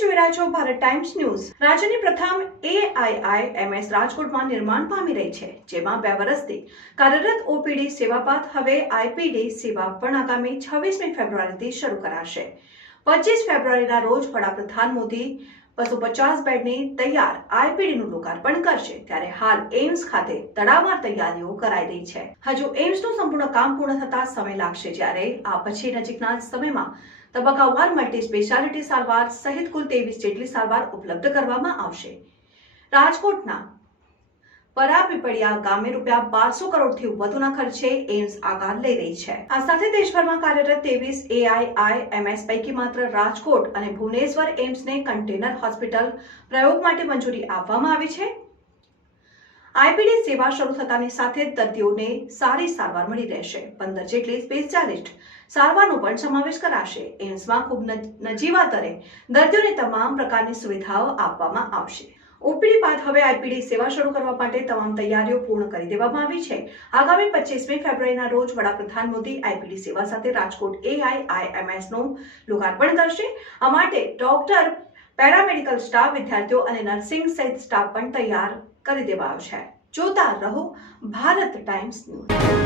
જોઈ રહ્યા છો ભારત ટાઈમ્સ ન્યૂઝ. રાજ્યની પ્રથમ એઆઈઆઈએમએસ રાજકોટમાં નિર્માણ પામી રહી છે, જેમાં બે વર્ષથી કાર્યરત ઓપીડી સેવા બાદ હવે આઈપીડી સેવા પણ આગામી છવ્વીસમી ફેબ્રુઆરીથી શરૂ કરાશે. પચીસ ફેબ્રુઆરીના રોજ વડાપ્રધાન મોદી બસો પચાસ બેડની તૈયાર આઈપીડીનું લોકાર્પણ કરશે ત્યારે હાલ એમ્સ ખાતે તડામાર તૈયારીઓ કરાઈ રહી છે. હજુ એમ્સનું સંપૂર્ણ કામ પૂર્ણ થતા સમય લાગશે જ્યારે આ પછી નજીકના સમયમાં તબક્કાવાર મલ્ટી સ્પેશિયાલિટી સારવાર સહિત કુલ તેવીસ જેટલી સારવાર ઉપલબ્ધ કરવામાં આવશે. રાજકોટના પરાપીપળિયા ગામે રૂપિયા બારસો કરોડથી વધુના ખર્ચે એમ્સ આકાર લઈ રહી છે. આ સાથે દેશભરમાં કાર્યરત ત્રેવીસ એઆઈઆઈએમએસ પૈકી માત્ર રાજકોટ અને ભુવનેશ્વર એમ્સને કન્ટેનર હોસ્પિટલ પ્રયોગ માટે મંજૂરી આપવામાં આવી છે. આઈપીડી સેવા શરૂ થતાની સાથે દર્દીઓને સારી સારવાર મળી રહેશે. પંદર જેટલી સ્પેશિયાલિસ્ટ સારવારનો પણ સમાવેશ કરાશે. એમ્સમાં ખૂબ નજ- નજીવા દરે દર્દીઓને તમામ પ્રકારની સુવિધાઓ આપવામાં આવશે. ઓપીડી બાદ હવે આઈપીડી સેવા શરૂ કરવા માટે તમામ તૈયારીઓ પૂર્ણ કરી દેવામાં આવી છે. આગામી પચીસમી ફેબ્રુઆરીના રોજ વડાપ્રધાન મોદી આઈપીડી સેવા સાથે રાજકોટ એઆઈઆઈએમએસનું લોકાર્પણ કરશે. આ માટે ડોક્ટર, પેરામેડિકલ સ્ટાફ, વિદ્યાર્થીઓ અને નર્સિંગ સહિત સ્ટાફ પણ તૈયાર કરી દેવાયો છે જોતા રહો ભારત ટાઈમ્સ ન્યૂઝ.